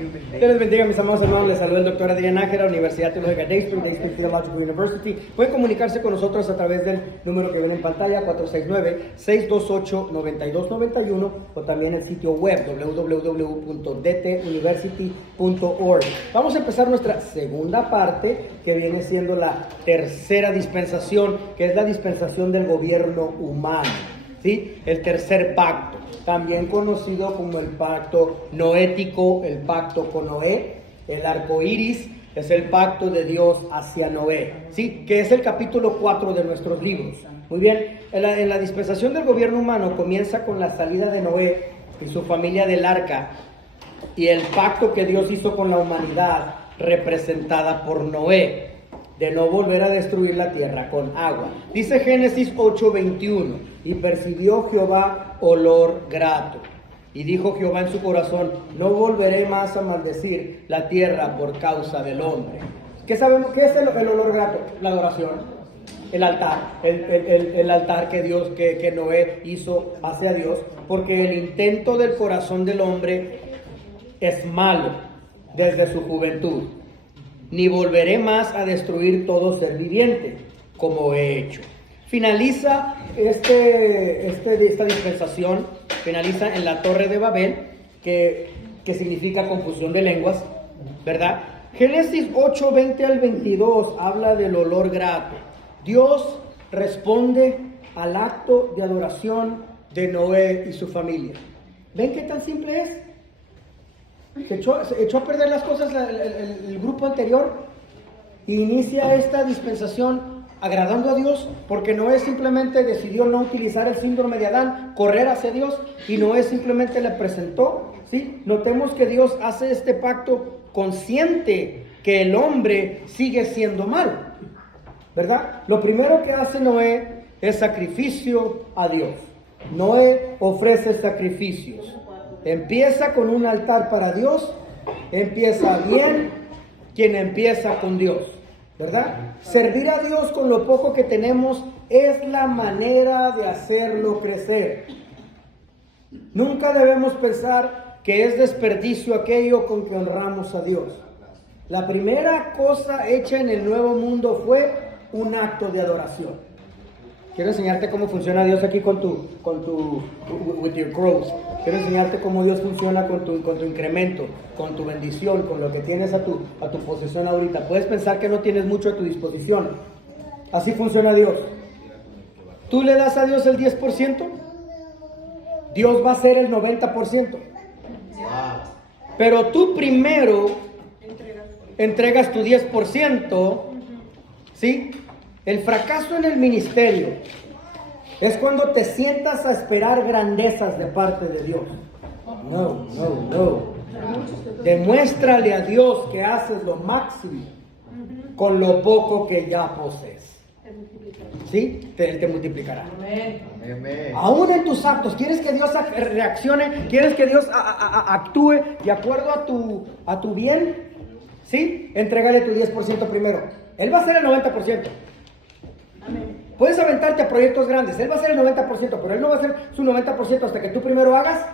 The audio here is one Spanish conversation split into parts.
Dios les bendiga, mis amados hermanos. Les saluda el doctor Adrián Nájera, Universidad Teológica de Spring Theological University. Pueden comunicarse con nosotros a través del número que ven en pantalla, 469-628-9291, o también el sitio web www.dtuniversity.org. Vamos a empezar nuestra segunda parte, que viene siendo la tercera dispensación, que es la dispensación del gobierno humano. ¿Sí? El tercer pacto, también conocido como el pacto noético, el pacto con Noé. El arco iris es el pacto de Dios hacia Noé, ¿sí? Que es el capítulo 4 de nuestros libros. Muy bien, en la dispensación del gobierno humano comienza con la salida de Noé y su familia del arca, y el pacto que Dios hizo con la humanidad, representada por Noé, de no volver a destruir la tierra con agua. Dice Génesis 8:21, y percibió Jehová olor grato. Y dijo Jehová en su corazón, no volveré más a maldecir la tierra por causa del hombre. ¿Qué sabemos? ¿Qué es el olor grato? La adoración, el altar, el altar que Noé hizo hacia Dios, porque el intento del corazón del hombre es malo desde su juventud. Ni volveré más a destruir todo ser viviente, como he hecho. Finaliza esta dispensación, finaliza en la Torre de Babel, que significa confusión de lenguas, ¿verdad? Génesis 8:20 al 22 habla del olor grato. Dios responde al acto de adoración de Noé y su familia. ¿Ven qué tan simple es? Se echó a perder las cosas el grupo anterior, e inicia esta dispensación agradando a Dios, porque Noé simplemente decidió no utilizar el síndrome de Adán, correr hacia Dios, y Noé simplemente le presentó, ¿sí? Notemos que Dios hace este pacto consciente que el hombre sigue siendo malo, ¿verdad? Lo primero que hace Noé es sacrificio a Dios. Noé ofrece sacrificios. Empieza con un altar para Dios. Empieza bien quien empieza con Dios, ¿verdad? Servir a Dios con lo poco que tenemos es la manera de hacerlo crecer. Nunca debemos pensar que es desperdicio aquello con que honramos a Dios. La primera cosa hecha en el nuevo mundo fue un acto de adoración. Quiero enseñarte cómo funciona Dios aquí with your growth. Quiero enseñarte cómo Dios funciona con tu incremento, con tu bendición, con lo que tienes a tu posesión ahorita. Puedes pensar que no tienes mucho a tu disposición. Así funciona Dios. Tú le das a Dios el 10%, Dios va a hacer el 90%. Pero tú primero entregas tu 10%, ¿sí? El fracaso en el ministerio es cuando te sientas a esperar grandezas de parte de Dios. No. Demuéstrale a Dios que haces lo máximo con lo poco que ya posees. ¿Sí? Te multiplicará. Amén. Aún en tus actos, ¿quieres que Dios reaccione? ¿Quieres que Dios actúe de acuerdo a tu bien? ¿Sí? Entrégale tu 10% primero. Él va a hacer el 90%. Amén. Puedes aventarte a proyectos grandes. Él va a hacer el 90%, pero Él no va a hacer su 90% hasta que tú primero hagas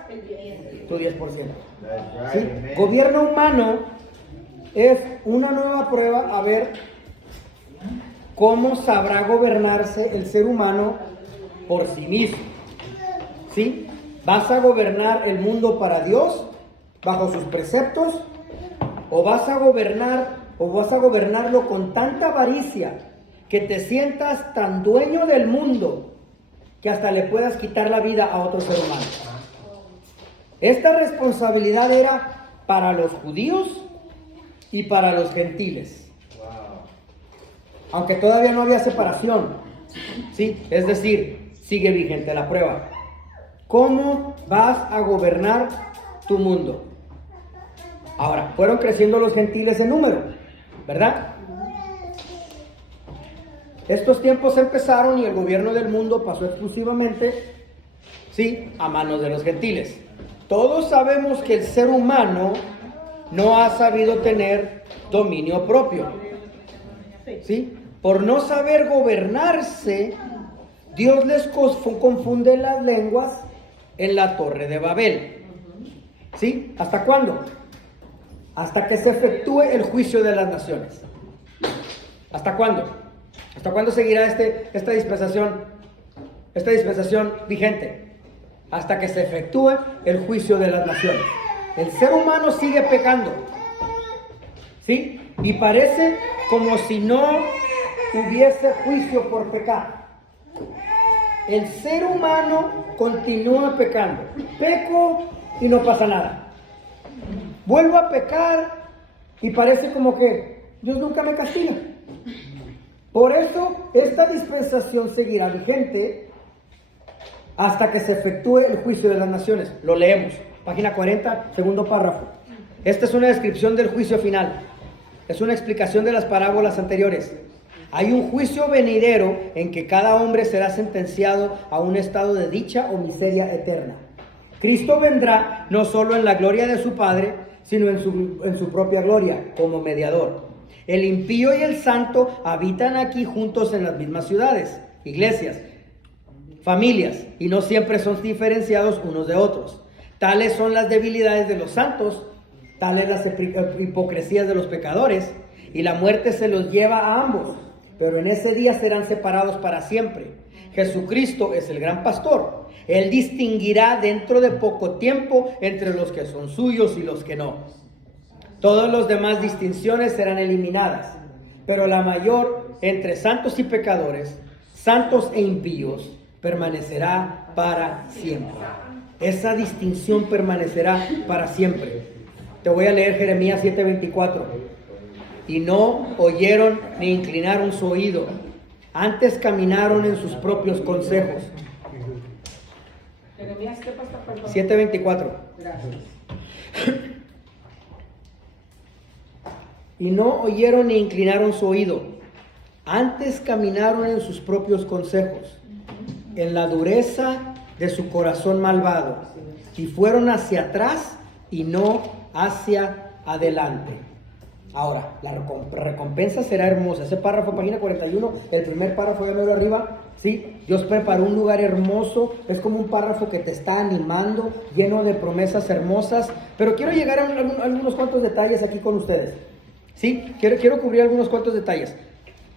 tu 10%. ¿Sí? Gobierno humano es una nueva prueba a ver cómo sabrá gobernarse el ser humano por sí mismo. ¿Sí? ¿Vas a gobernar el mundo para Dios bajo sus preceptos? ¿O vas a gobernarlo con tanta avaricia que te sientas tan dueño del mundo que hasta le puedas quitar la vida a otro ser humano? Esta responsabilidad era para los judíos y para los gentiles. Aunque todavía no había separación, ¿sí? Es decir, sigue vigente la prueba. ¿Cómo vas a gobernar tu mundo? Ahora, fueron creciendo los gentiles en número, ¿verdad? Estos tiempos empezaron y el gobierno del mundo pasó exclusivamente, ¿sí?, a manos de los gentiles. Todos sabemos que el ser humano no ha sabido tener dominio propio, ¿sí? Por no saber gobernarse, Dios les confunde las lenguas en la Torre de Babel. ¿Sí? ¿Hasta cuándo? hasta que se efectúe el juicio de las naciones. ¿Hasta cuándo? ¿Hasta cuándo seguirá esta dispensación vigente? Hasta que se efectúe el juicio de las naciones. El ser humano sigue pecando, ¿sí? Y parece como si no hubiese juicio por pecar. El ser humano continúa pecando. Peco y no pasa nada. Vuelvo a pecar y parece como que Dios nunca me castiga. Por eso esta dispensación seguirá vigente hasta que se efectúe el juicio de las naciones. Lo leemos, página 40, segundo párrafo. Esta es una descripción del juicio final. Es una explicación de las parábolas anteriores. Hay un juicio venidero en que cada hombre será sentenciado a un estado de dicha o miseria eterna. Cristo vendrá no solo en la gloria de su Padre, sino en su propia gloria, como mediador. El impío y el santo habitan aquí juntos en las mismas ciudades, iglesias, familias, y no siempre son diferenciados unos de otros. Tales son las debilidades de los santos, tales las hipocresías de los pecadores, y la muerte se los lleva a ambos, pero en ese día serán separados para siempre. Jesucristo es el gran pastor. Él distinguirá dentro de poco tiempo entre los que son suyos y los que no. Todas las demás distinciones serán eliminadas, pero la mayor entre santos y pecadores, santos e impíos, permanecerá para siempre. Esa distinción permanecerá para siempre. Te voy a leer Jeremías 7:24. Y no oyeron ni inclinaron su oído, antes caminaron en sus propios consejos. Jeremías, ¿qué pasa? Perdón. 7:24. Gracias. Y no oyeron ni inclinaron su oído, antes caminaron en sus propios consejos, en la dureza de su corazón malvado, y fueron hacia atrás y no hacia adelante. Ahora, la recompensa será hermosa. Ese párrafo, página 41, el primer párrafo de nuevo arriba, ¿sí? Dios preparó un lugar hermoso. Es como un párrafo que te está animando, lleno de promesas hermosas. Pero quiero llegar a algunos cuantos detalles aquí con ustedes, ¿sí? Quiero cubrir algunos cuantos detalles.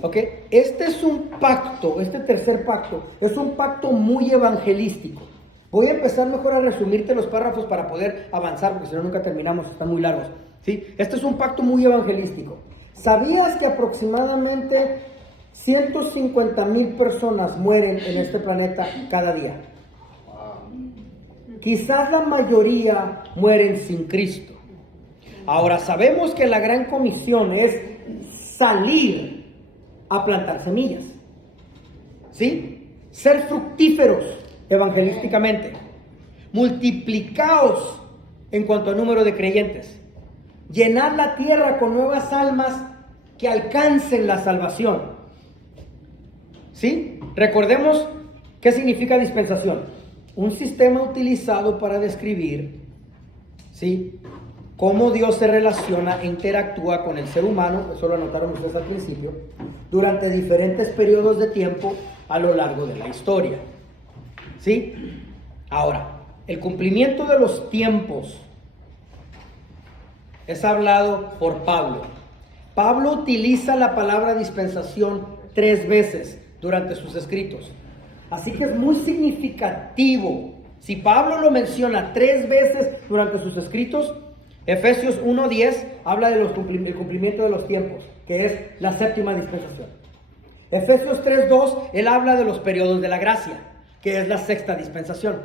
¿Ok? Este es un pacto, este tercer pacto, es un pacto muy evangelístico. Voy a empezar mejor a resumirte los párrafos para poder avanzar, porque si no nunca terminamos, están muy largos. ¿Sí? Este es un pacto muy evangelístico. ¿Sabías que aproximadamente 150,000 personas mueren en este planeta cada día? Quizás la mayoría mueren sin Cristo. Ahora, sabemos que la gran comisión es salir a plantar semillas, ¿sí? Ser fructíferos evangelísticamente. Multiplicaos en cuanto a número de creyentes. Llenar la tierra con nuevas almas que alcancen la salvación. ¿Sí? Recordemos qué significa dispensación. Un sistema utilizado para describir, ¿sí?, cómo Dios se relaciona e interactúa con el ser humano, eso lo anotaron ustedes al principio, durante diferentes periodos de tiempo a lo largo de la historia. ¿Sí? Ahora, el cumplimiento de los tiempos es hablado por Pablo. Pablo utiliza la palabra dispensación 3 veces durante sus escritos. Así que es muy significativo. Si Pablo lo menciona 3 veces durante sus escritos, Efesios 1:10 habla del cumplimiento de los tiempos, que es la séptima dispensación. Efesios 3:2, él habla de los periodos de la gracia, que es la sexta dispensación.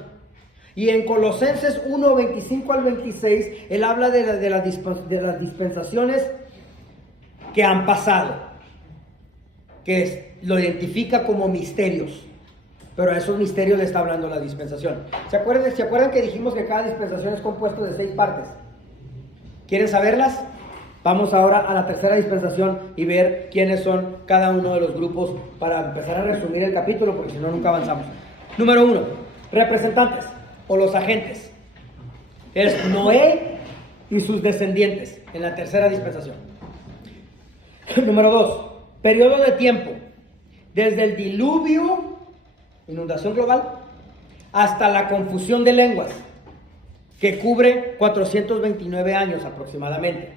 Y en Colosenses 1:25 al 26, él habla de las dispensaciones que han pasado, que lo identifica como misterios. Pero a esos misterios le está hablando la dispensación. ¿Se acuerdan que dijimos que cada dispensación es compuesto de 6 partes? ¿Quieren saberlas? Vamos ahora a la tercera dispensación y ver quiénes son cada uno de los grupos para empezar a resumir el capítulo, porque si no, nunca avanzamos. Número 1, representantes o los agentes. Es Noé y sus descendientes en la tercera dispensación. Número 2, periodo de tiempo. Desde el diluvio, inundación global, hasta la confusión de lenguas, que cubre 429 años aproximadamente.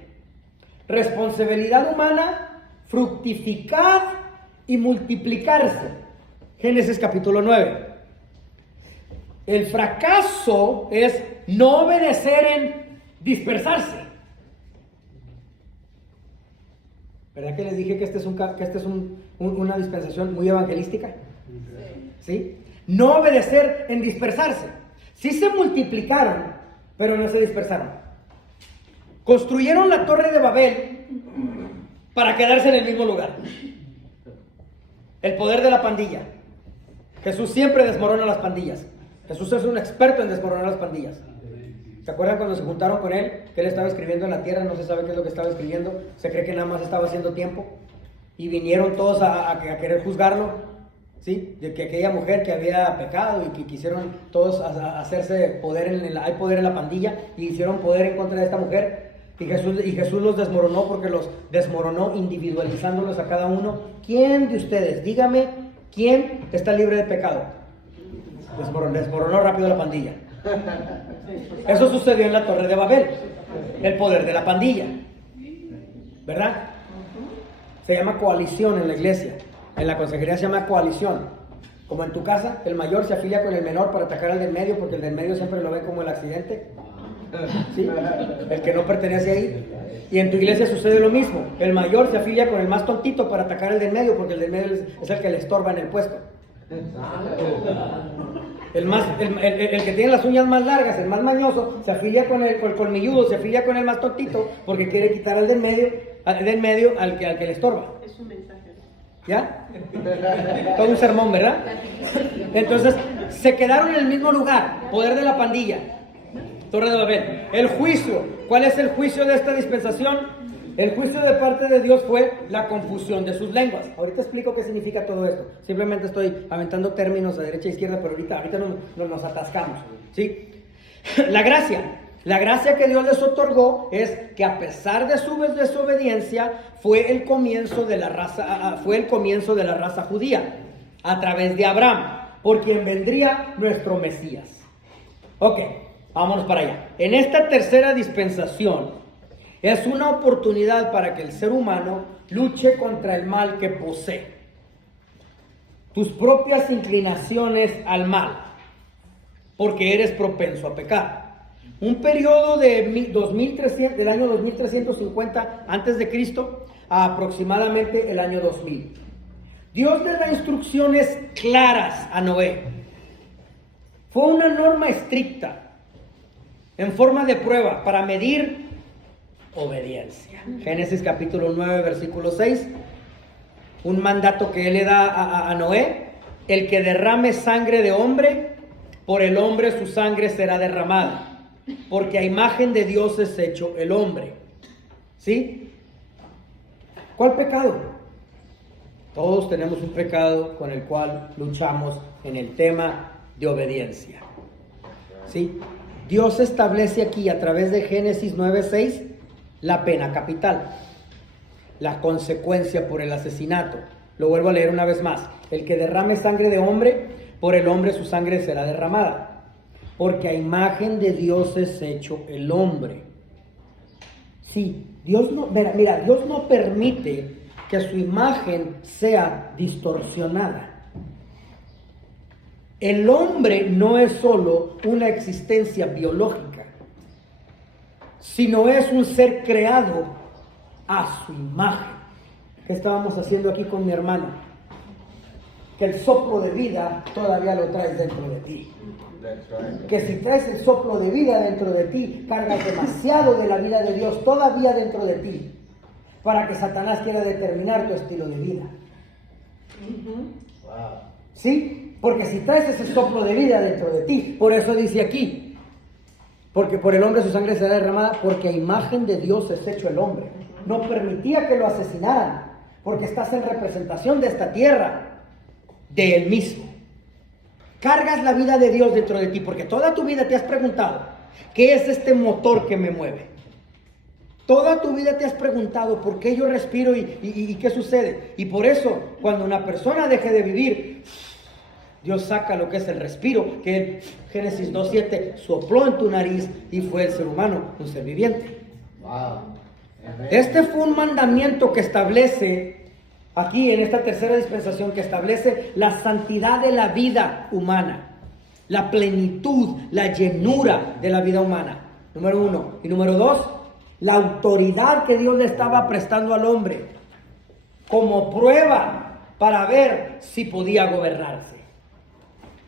Responsabilidad humana, fructificad y multiplicarse. Génesis capítulo 9. El fracaso es no obedecer en dispersarse. ¿Verdad que les dije que esta es una dispensación muy evangelística? ¿Sí? No obedecer en dispersarse. Sí se multiplicaron, pero no se dispersaron. Construyeron la torre de Babel para quedarse en el mismo lugar. El poder de la pandilla. Jesús siempre desmorona las pandillas. Jesús es un experto en desmoronar las pandillas. ¿Se acuerdan cuando se juntaron con él? Que él estaba escribiendo en la tierra, no se sabe qué es lo que estaba escribiendo. Se cree que nada más estaba haciendo tiempo. Y vinieron todos a querer juzgarlo. ¿Sí? De que aquella mujer que había pecado y que quisieron todos hacerse poder hay poder en la pandilla y hicieron poder en contra de esta mujer. Y Jesús los desmoronó porque los desmoronó individualizándolos a cada uno. ¿Quién de ustedes? Dígame, ¿quién está libre de pecado? Desmoronó rápido la pandilla. Eso sucedió en la Torre de Babel. El poder de la pandilla. ¿Verdad? Se llama coalición en la iglesia. En la consejería se llama coalición. Como en tu casa, el mayor se afilia con el menor para atacar al del medio, porque el del medio siempre lo ven como el accidente. ¿Sí? El que no pertenece ahí. Y en tu iglesia sucede lo mismo. El mayor se afilia con el más tontito para atacar al del medio, porque el del medio es el que le estorba en el puesto. El que tiene las uñas más largas, el más mañoso, se afilia con el colmilludo, se afilia con el más tontito, porque quiere quitar al del medio al que le estorba. Es un mensaje. ¿Ya? Todo un sermón, ¿verdad? Entonces, se quedaron en el mismo lugar. Poder de la pandilla. Torre de Babel. El juicio. ¿Cuál es el juicio de esta dispensación? El juicio de parte de Dios fue la confusión de sus lenguas. Ahorita explico qué significa todo esto. Simplemente estoy aventando términos a derecha e izquierda, pero ahorita nos atascamos. ¿Sí? La gracia. La gracia que Dios les otorgó es que a pesar de su desobediencia fue el comienzo de la raza judía a través de Abraham, por quien vendría nuestro Mesías. Ok, vámonos para allá. En esta tercera dispensación es una oportunidad para que el ser humano luche contra el mal que posee, tus propias inclinaciones al mal, porque eres propenso a pecar. Un periodo del año 2350 antes de Cristo a aproximadamente el año 2000. Dios le da instrucciones claras a Noé. Fue una norma estricta en forma de prueba para medir obediencia. Génesis capítulo 9 versículo 6. Un mandato que él le da a Noé: el que derrame sangre de hombre, por el hombre su sangre será derramada, porque a imagen de Dios es hecho el hombre. ¿Sí? ¿Cuál pecado? Todos tenemos un pecado con el cual luchamos en el tema de obediencia. ¿Sí? Dios establece aquí a través de Génesis 9:6 la pena capital, la consecuencia por el asesinato. Lo vuelvo a leer una vez más: el que derrame sangre de hombre, por el hombre su sangre será derramada, porque a imagen de Dios es hecho el hombre. Sí, Dios no permite que su imagen sea distorsionada. El hombre no es solo una existencia biológica, sino es un ser creado a su imagen. ¿Qué estábamos haciendo aquí con mi hermano? Que el soplo de vida todavía lo traes dentro de ti. Que si traes el soplo de vida dentro de ti, cargas demasiado de la vida de Dios todavía dentro de ti, para que Satanás quiera determinar tu estilo de vida. ¿Sí? Porque si traes ese soplo de vida dentro de ti, por eso dice aquí, porque por el hombre su sangre será derramada, porque a imagen de Dios es hecho el hombre. No permitía que lo asesinaran, porque estás en representación de esta tierra, de él mismo. Cargas la vida de Dios dentro de ti, porque toda tu vida te has preguntado, ¿qué es este motor que me mueve? Toda tu vida te has preguntado, ¿por qué yo respiro y qué sucede? Y por eso, cuando una persona deje de vivir, Dios saca lo que es el respiro, que Génesis 2:7 sopló en tu nariz y fue el ser humano un ser viviente. Este fue un mandamiento que establece, aquí en esta tercera dispensación, que establece la santidad de la vida humana, la plenitud, la llenura de la vida humana, número 1. Y número 2, la autoridad que Dios le estaba prestando al hombre como prueba para ver si podía gobernarse.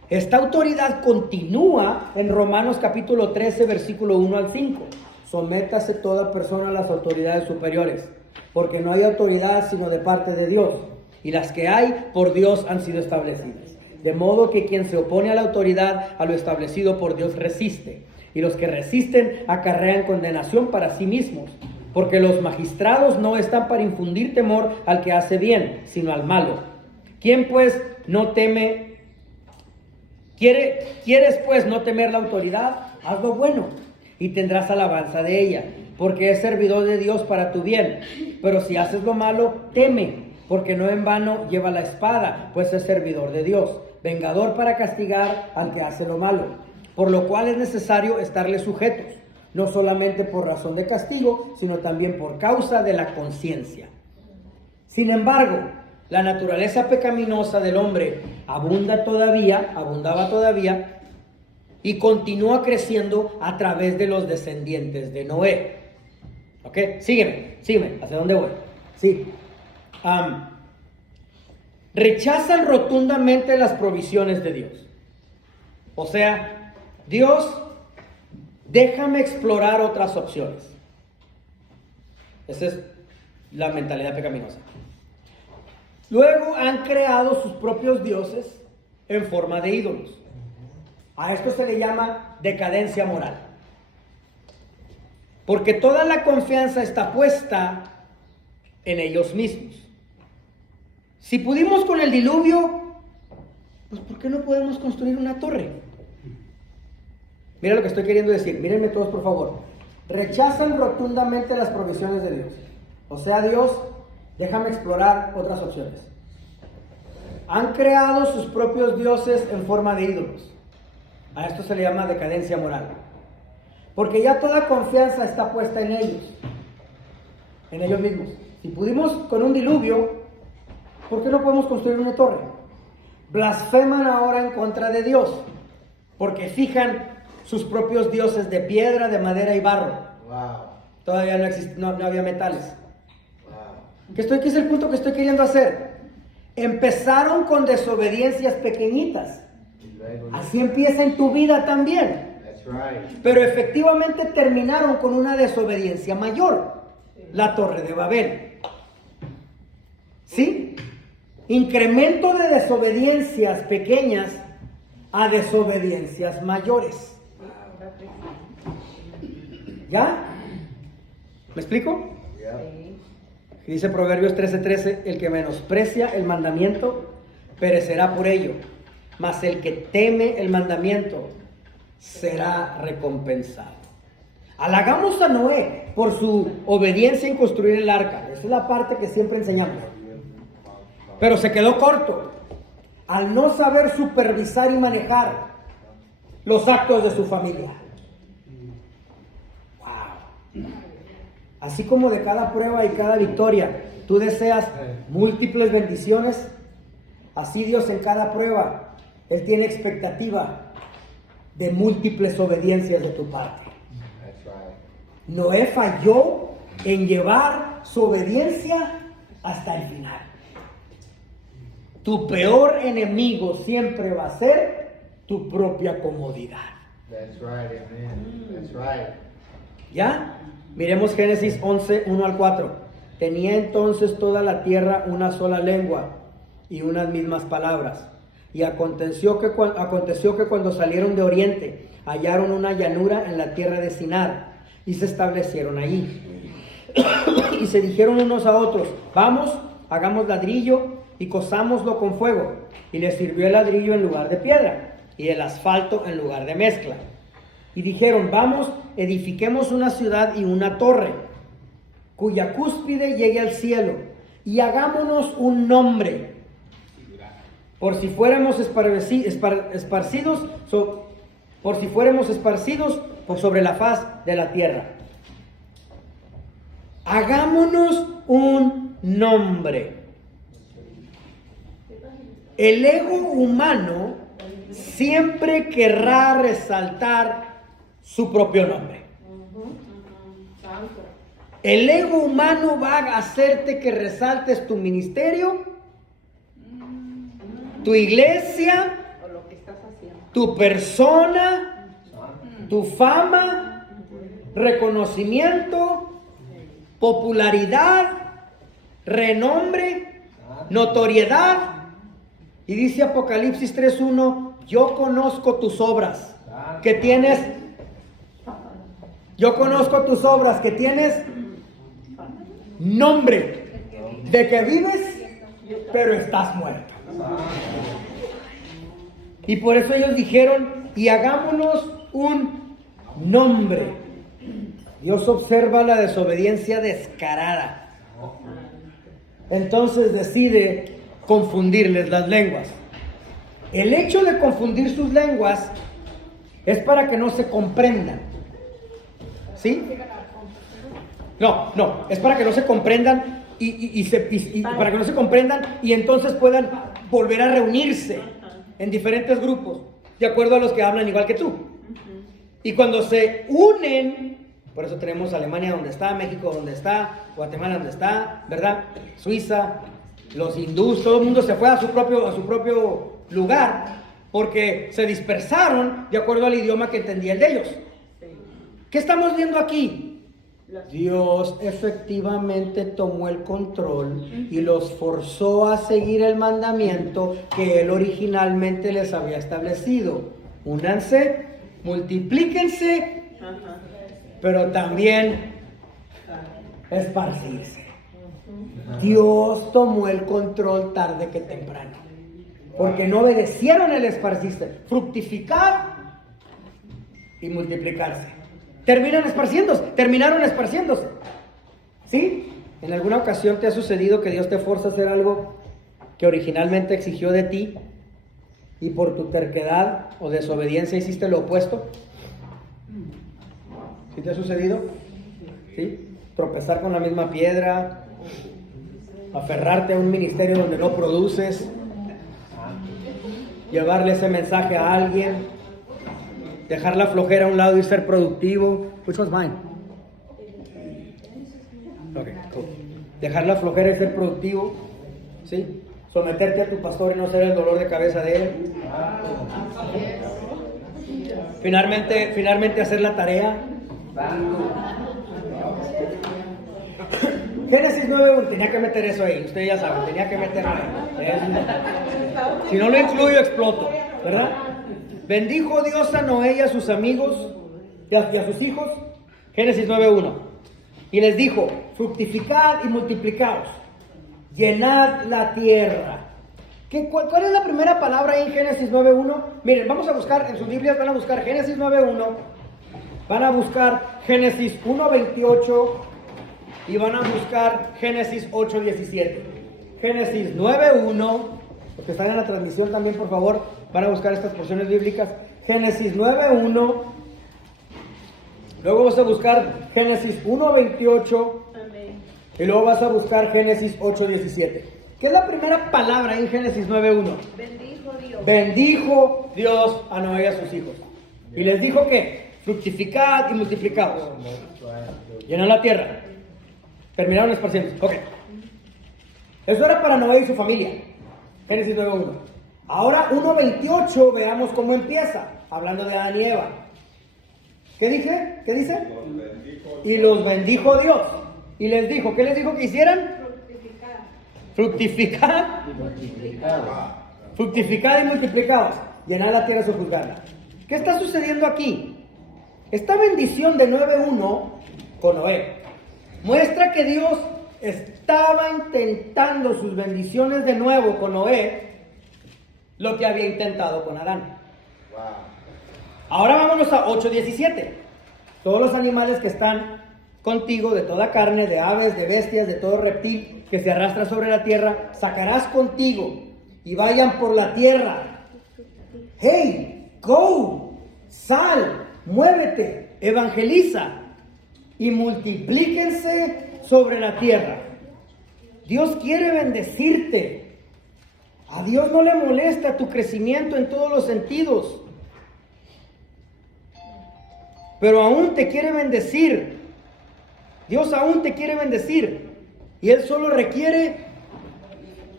Esta autoridad continúa en Romanos capítulo 13, versículo 1 al 5. Sométase toda persona a las autoridades superiores, porque no hay autoridad sino de parte de Dios, y las que hay por Dios han sido establecidas. De modo que quien se opone a la autoridad, a lo establecido por Dios, resiste, y los que resisten acarrean condenación para sí mismos, porque los magistrados no están para infundir temor al que hace bien, sino al malo. ¿Quién pues no teme? ¿Quieres pues no temer la autoridad? Haz lo bueno y tendrás alabanza de ella, porque es servidor de Dios para tu bien. Pero si haces lo malo, teme, porque no en vano lleva la espada, pues es servidor de Dios, vengador para castigar al que hace lo malo. Por lo cual es necesario estarle sujetos, no solamente por razón de castigo, sino también por causa de la conciencia. Sin embargo, la naturaleza pecaminosa del hombre abundaba todavía, y continúa creciendo a través de los descendientes de Noé. ¿Ok? Sígueme, ¿hacia dónde voy? Sí. Rechazan rotundamente las provisiones de Dios. O sea, Dios, déjame explorar otras opciones. Esa es la mentalidad pecaminosa. Luego han creado sus propios dioses en forma de ídolos. A esto se le llama decadencia moral. Porque toda la confianza está puesta en ellos mismos. Si pudimos con el diluvio, pues ¿por qué no podemos construir una torre? Mira lo que estoy queriendo decir. Mírenme todos, por favor. Rechazan rotundamente las provisiones de Dios. O sea, Dios, déjame explorar otras opciones. Han creado sus propios dioses en forma de ídolos. A esto se le llama decadencia moral. Porque ya toda confianza está puesta en ellos mismos. Si pudimos con un diluvio, ¿por qué no podemos construir una torre? Blasfeman ahora en contra de Dios, porque fijan sus propios dioses de piedra, de madera y barro. Wow. Todavía no había metales. Wow. ¿Qué es el punto que estoy queriendo hacer? Empezaron con desobediencias pequeñitas. Así empieza en tu vida también. Pero efectivamente terminaron con una desobediencia mayor. La Torre de Babel. ¿Sí? Incremento de desobediencias pequeñas a desobediencias mayores. ¿Ya? ¿Me explico? Dice Proverbios 13:13, el que menosprecia el mandamiento perecerá por ello, mas el que teme el mandamiento será recompensado. Halagamos a Noé por su obediencia en construir el arca. Esa es la parte que siempre enseñamos. Pero se quedó corto al no saber supervisar y manejar los actos de su familia. Wow. Así como de cada prueba y cada victoria tú deseas múltiples bendiciones, así Dios en cada prueba, Él tiene expectativa de múltiples obediencias de tu parte. Noé falló en llevar su obediencia hasta el final. Tu peor enemigo siempre va a ser tu propia comodidad. That's right, amen. That's right. ¿Ya? Miremos Génesis 11, 1 al 4. Tenía entonces toda la tierra una sola lengua y unas mismas palabras. Y aconteció que cuando salieron de oriente, hallaron una llanura en la tierra de Sinar y se establecieron allí. Y se dijeron unos a otros, vamos, hagamos ladrillo y cosámoslo con fuego. Y les sirvió el ladrillo en lugar de piedra y el asfalto en lugar de mezcla. Y dijeron, vamos, edifiquemos una ciudad y una torre, cuya cúspide llegue al cielo, y hagámonos un nombre, por si fuéramos esparcidos por sobre la faz de la tierra. hagámonos un nombre. El ego humano siempre querrá resaltar su propio nombre. El ego humano va a hacerte que resaltes tu ministerio, tu iglesia, tu persona, tu fama, reconocimiento, popularidad, renombre, notoriedad. Y dice Apocalipsis 3:1, yo conozco tus obras que tienes. Yo conozco tus obras que tienes nombre de que vives, pero estás muerto. Y por eso ellos dijeron, y hagámonos un nombre. Dios observa la desobediencia descarada. Entonces decide confundirles las lenguas. El hecho de confundir sus lenguas es para que no se comprendan. ¿Sí? No, es para que no se comprendan y para que no se comprendan y entonces puedan volver a reunirse en diferentes grupos, de acuerdo a los que hablan igual que tú. Y cuando se unen, por eso tenemos Alemania donde está, México donde está, Guatemala donde está, ¿verdad? Suiza, los hindús, todo el mundo se fue a su propio lugar, porque se dispersaron de acuerdo al idioma que entendía el de ellos. ¿Qué estamos viendo aquí? Dios efectivamente tomó el control y los forzó a seguir el mandamiento que Él originalmente les había establecido. Únanse, multiplíquense, pero también esparcirse. Dios tomó el control tarde que temprano, porque no obedecieron el esparcirse, fructificar y multiplicarse. Terminaron esparciéndose. ¿Sí? ¿En alguna ocasión te ha sucedido que Dios te fuerza a hacer algo que originalmente exigió de ti y por tu terquedad o desobediencia hiciste lo opuesto? ¿Sí te ha sucedido? ¿Sí? Tropezar con la misma piedra, aferrarte a un ministerio donde no produces, llevarle ese mensaje a alguien, dejar la flojera a un lado y ser productivo. Which was mine? Okay, cool. Dejar la flojera y ser productivo, ¿sí? Someterte a tu pastor y no ser el dolor de cabeza de él. Finalmente hacer la tarea. Génesis 9:1, tenía que meter eso ahí, ustedes ya saben, tenía que meterlo ahí. Si no lo incluyo, exploto, ¿verdad? Bendijo Dios a Noé y a sus amigos y a sus hijos, Génesis 9:1, y les dijo, fructificad y multiplicaos, llenad la tierra. ¿Cuál es la primera palabra ahí en Génesis 9:1? Miren, vamos a buscar, en sus Biblias van a buscar Génesis 9:1, van a buscar Génesis 1:28 y van a buscar Génesis 8:17. Génesis 9:1, los que están en la transmisión también, por favor, van a buscar estas porciones bíblicas. Génesis 9:1, luego vas a buscar Génesis 1:28 y luego vas a buscar Génesis 8:17. ¿Qué es la primera palabra en Génesis 9:1? Bendijo Dios. Bendijo Dios a Noé y a sus hijos. Y les dijo que fructificad y multiplicaos. Llenad la tierra. Terminaron esparciéndose. Ok. Eso era para Noé y su familia. Génesis 9:1. Ahora 1:28, veamos cómo empieza. Hablando de Adán y Eva. ¿Qué dije? ¿Qué dice? Y los bendijo Dios. Y les dijo, ¿qué les dijo que hicieran? Fructificad. Fructificad y multiplicados. Llenad la tierra y sojuzgadla. ¿Qué está sucediendo aquí? Esta bendición de 9:1 con Noé muestra que Dios estaba intentando sus bendiciones de nuevo con Noé, lo que había intentado con Adán. Ahora vámonos a 8:17. Todos los animales que están contigo, de toda carne, de aves, de bestias, de todo reptil que se arrastra sobre la tierra, sacarás contigo y vayan por la tierra. Hey, go, sal, muévete, evangeliza y multiplíquense sobre la tierra. Dios quiere bendecirte. A Dios no le molesta tu crecimiento en todos los sentidos. Pero aún te quiere bendecir. Dios aún te quiere bendecir. Y Él solo requiere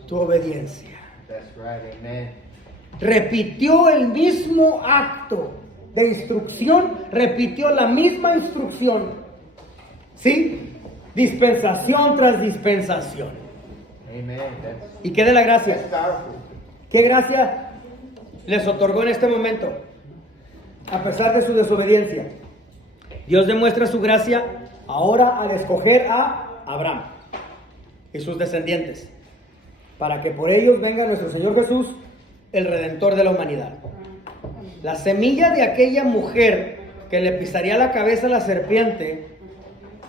tu obediencia. That's right, amen. Repitió el mismo acto de instrucción, repitió la misma instrucción. ¿Sí? Dispensación tras dispensación. Amen. That's, ¿Y qué de la that's gracia? powerful. ¿Qué gracia les otorgó en este momento? A pesar de su desobediencia. Dios demuestra su gracia ahora al escoger a Abraham y sus descendientes, para que por ellos venga nuestro Señor Jesús, el Redentor de la humanidad. La semilla de aquella mujer que le pisaría la cabeza a la serpiente,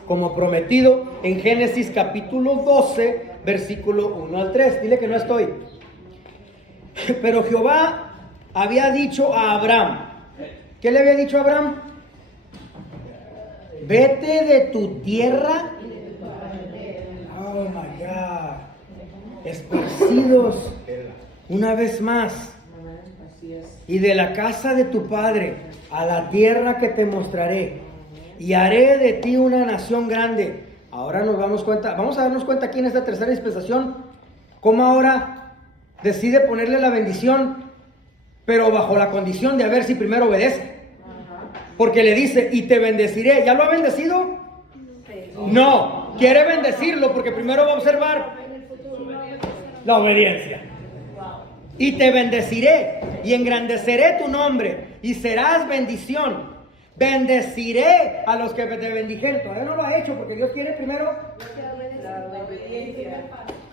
como prometido en Génesis capítulo 12, versículo 1 al 3. Dile que no estoy. Pero Jehová había dicho a Abraham. ¿Qué le había dicho a Abraham? Vete de tu tierra. Oh my God. Esparcidos una vez más. Y de la casa de tu padre a la tierra que te mostraré. Y haré de ti una nación grande. Ahora vamos a darnos cuenta aquí en esta tercera dispensación, cómo ahora decide ponerle la bendición, pero bajo la condición de a ver si primero obedece. Porque le dice, y te bendeciré. ¿Ya lo ha bendecido? No, quiere bendecirlo porque primero va a observar la obediencia. Y te bendeciré y engrandeceré tu nombre y serás bendición. Bendeciré a los que te bendijeren. Todavía no lo ha hecho porque Dios quiere primero.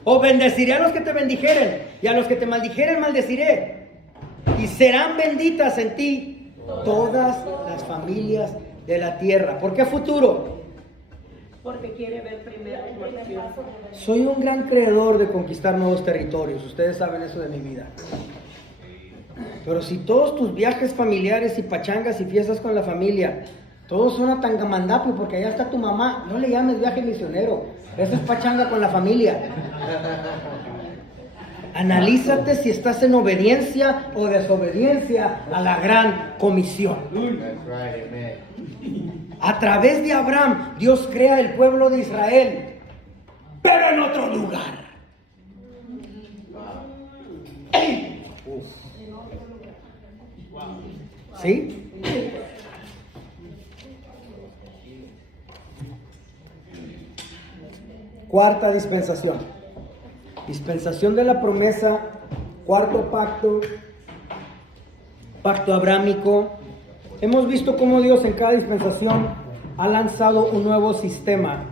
O bendeciré a los que te bendijeren y a los que te maldijeren maldeciré. Y serán benditas en ti todas las familias de la tierra. ¿Por qué futuro? Porque quiere ver primero tu acción. Soy un gran creador de conquistar nuevos territorios. Ustedes saben eso de mi vida. Pero si todos tus viajes familiares y pachangas y fiestas con la familia, todos son a Tangamandapio porque allá está tu mamá, no le llames viaje misionero. Eso es pachanga con la familia. Analízate si estás en obediencia o desobediencia a la gran comisión. That's right, amen. A través de Abraham, Dios crea el pueblo de Israel, pero en otro lugar. ¿Sí? Cuarta dispensación. Dispensación de la promesa, cuarto pacto, pacto abrámico. Hemos visto cómo Dios en cada dispensación ha lanzado un nuevo sistema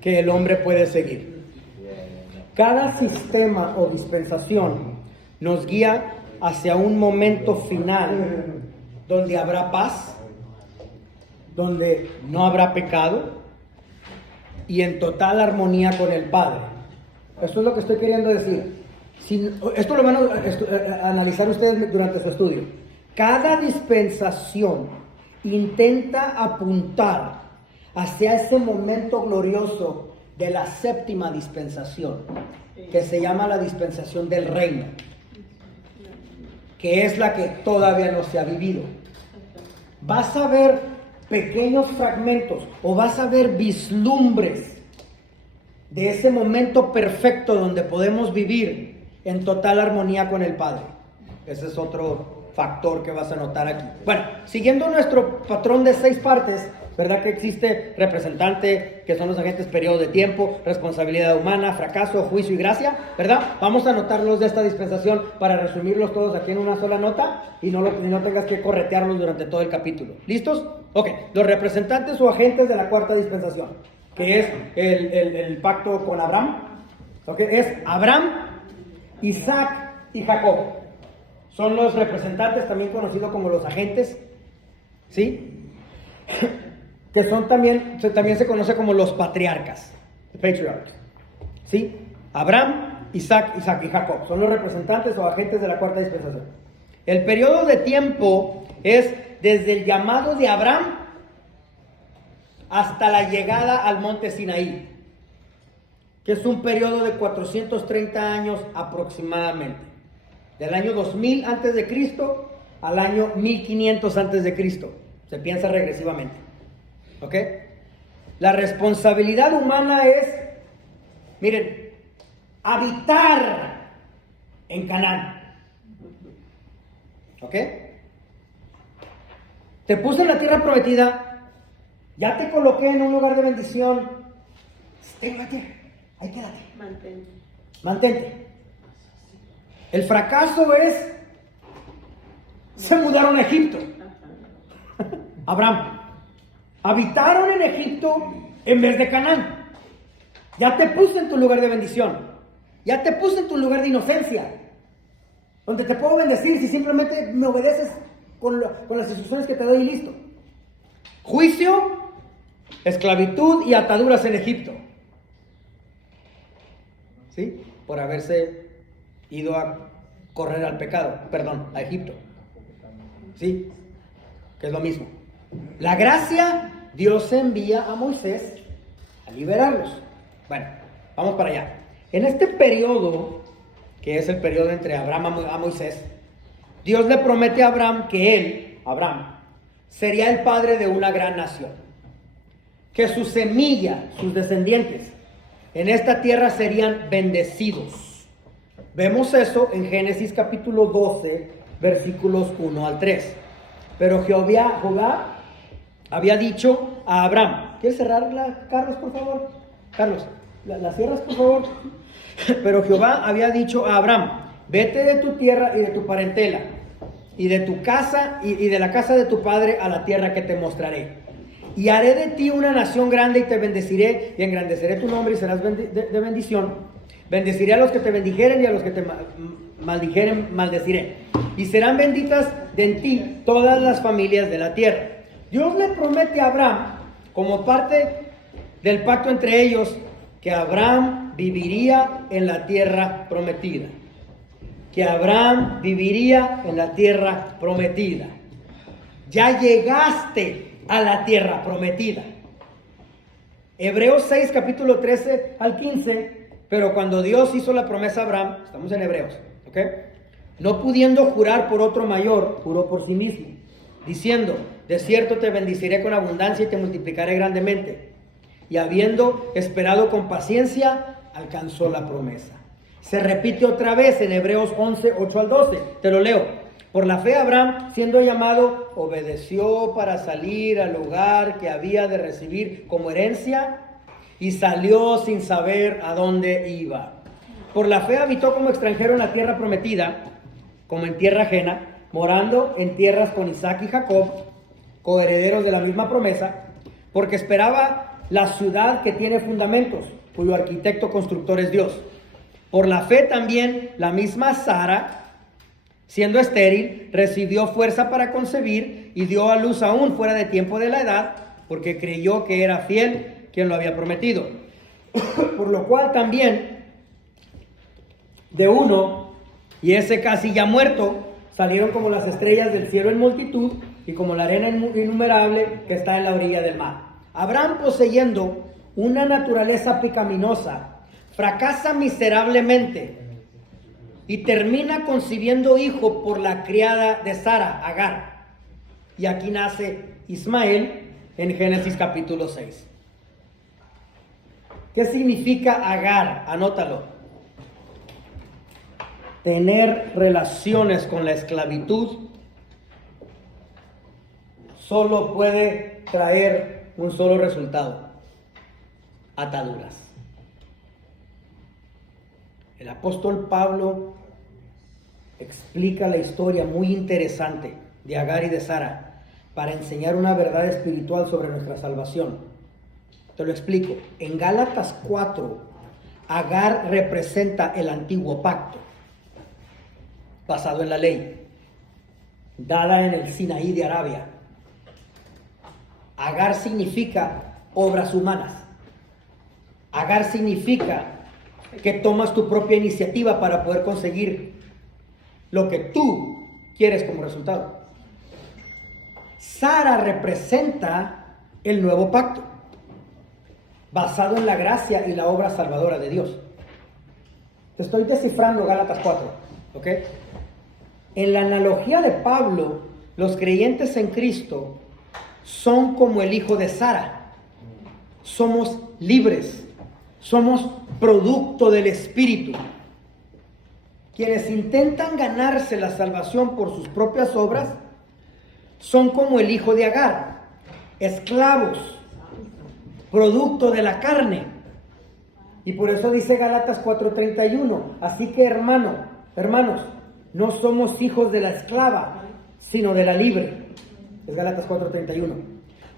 que el hombre puede seguir. Cada sistema o dispensación nos guía hacia un momento final donde habrá paz, donde no habrá pecado y en total armonía con el Padre. Esto es lo que estoy queriendo decir. Esto lo van a analizar ustedes durante su estudio. Cada dispensación intenta apuntar hacia ese momento glorioso de la séptima dispensación, que se llama la dispensación del reino, que es la que todavía no se ha vivido. Vas a ver pequeños fragmentos o vas a ver vislumbres de ese momento perfecto donde podemos vivir en total armonía con el Padre. Ese es otro factor que vas a notar aquí. Bueno, siguiendo nuestro patrón de 6 partes, ¿verdad que existe representante, que son los agentes periodo de tiempo, responsabilidad humana, fracaso, juicio y gracia? ¿Verdad? Vamos a anotarlos de esta dispensación para resumirlos todos aquí en una sola nota y no tengas que corretearlos durante todo el capítulo. ¿Listos? Ok, los representantes o agentes de la cuarta dispensación, que es el pacto con Abraham. Ok, es Abraham, Isaac y Jacob. Son los representantes, también conocidos como los agentes, ¿sí? Que son también se conoce como los patriarcas, patriarchs, ¿sí? Abraham, Isaac y Jacob son los representantes o agentes de la cuarta dispensación. El periodo de tiempo es desde el llamado de Abraham hasta la llegada al monte Sinaí. que es un periodo de 430 años aproximadamente. Del año 2000 antes de Cristo al año 1500 antes de Cristo. Se piensa regresivamente. ¿Ok? La responsabilidad humana es, miren, habitar en Canaán. ¿Ok? Te puse en la tierra prometida, ya te coloqué en un lugar de bendición. Ahí quédate. Mantente. Mantente. El fracaso es, se mudaron a Egipto. Abraham. Habitaron en Egipto en vez de Canaán. Ya te puse en tu lugar de bendición. Ya te puse en tu lugar de inocencia. Donde te puedo bendecir si simplemente me obedeces con las instrucciones que te doy y listo. Juicio, esclavitud y ataduras en Egipto. ¿Sí? Por haberse ido a correr al pecado, perdón, a Egipto. ¿Sí? Que es lo mismo. La gracia, Dios envía a Moisés a liberarlos. Bueno, vamos para allá. En este periodo, que es el periodo entre Abraham a Moisés, Dios le promete a Abraham que él, Abraham, sería el padre de una gran nación. Que su semilla, sus descendientes, en esta tierra serían bendecidos. Vemos eso en Génesis capítulo 12, versículos 1 al 3. Pero Jehová había dicho a Abraham, ¿quieres cerrarla, Carlos, por favor? Carlos, ¿la cierras, por favor? Pero Jehová había dicho a Abraham, vete de tu tierra y de tu parentela, y de tu casa y de la casa de tu padre a la tierra que te mostraré. Y haré de ti una nación grande y te bendeciré y engrandeceré tu nombre y serás de bendición. Bendeciré a los que te bendijeren y a los que te maldijeren, maldeciré. Y serán benditas en ti todas las familias de la tierra. Dios le promete a Abraham, como parte del pacto entre ellos, que Abraham viviría en la tierra prometida. Que Abraham viviría en la tierra prometida. Ya llegaste a la tierra prometida. Hebreos 6, capítulo 13 al 15. Pero cuando Dios hizo la promesa a Abraham, estamos en Hebreos, ¿ok? No pudiendo jurar por otro mayor, juró por sí mismo, diciendo, de cierto te bendeciré con abundancia y te multiplicaré grandemente. Y habiendo esperado con paciencia, alcanzó la promesa. Se repite otra vez en Hebreos 11, 8 al 12. Te lo leo. Por la fe Abraham, siendo llamado, obedeció para salir al lugar que había de recibir como herencia y salió sin saber a dónde iba. Por la fe habitó como extranjero en la tierra prometida, como en tierra ajena, morando en tierras con Isaac y Jacob, coherederos de la misma promesa, porque esperaba la ciudad que tiene fundamentos, cuyo arquitecto constructor es Dios. Por la fe también la misma Sara, siendo estéril, recibió fuerza para concebir y dio a luz aún fuera de tiempo de la edad, porque creyó que era fiel quien lo había prometido. Por lo cual también de uno, y ese casi ya muerto, salieron como las estrellas del cielo en multitud y como la arena innumerable que está en la orilla del mar. Abraham, poseyendo una naturaleza pecaminosa, fracasa miserablemente y termina concibiendo hijo por la criada de Sara, Agar. Y aquí nace Ismael en Génesis capítulo 6. ¿Qué significa Agar? Anótalo. Tener relaciones con la esclavitud solo puede traer un solo resultado: ataduras. El apóstol Pablo explica la historia muy interesante de Agar y de Sara para enseñar una verdad espiritual sobre nuestra salvación. Te lo explico. En Gálatas 4, Agar representa el antiguo pacto, basado en la ley, dada en el Sinaí de Arabia. Agar significa obras humanas. Agar significa que tomas tu propia iniciativa para poder conseguir lo que tú quieres como resultado. Sara representa el nuevo pacto. basado en la gracia y la obra salvadora de Dios. Te estoy descifrando Gálatas 4, ¿ok? En la analogía de Pablo, los creyentes en Cristo son como el hijo de Sara. Somos libres, somos producto del Espíritu. Quienes intentan ganarse la salvación por sus propias obras son como el hijo de Agar, esclavos, producto de la carne. Y por eso dice Gálatas 4:31, así que hermanos, no somos hijos de la esclava, sino de la libre. Es Gálatas 4:31.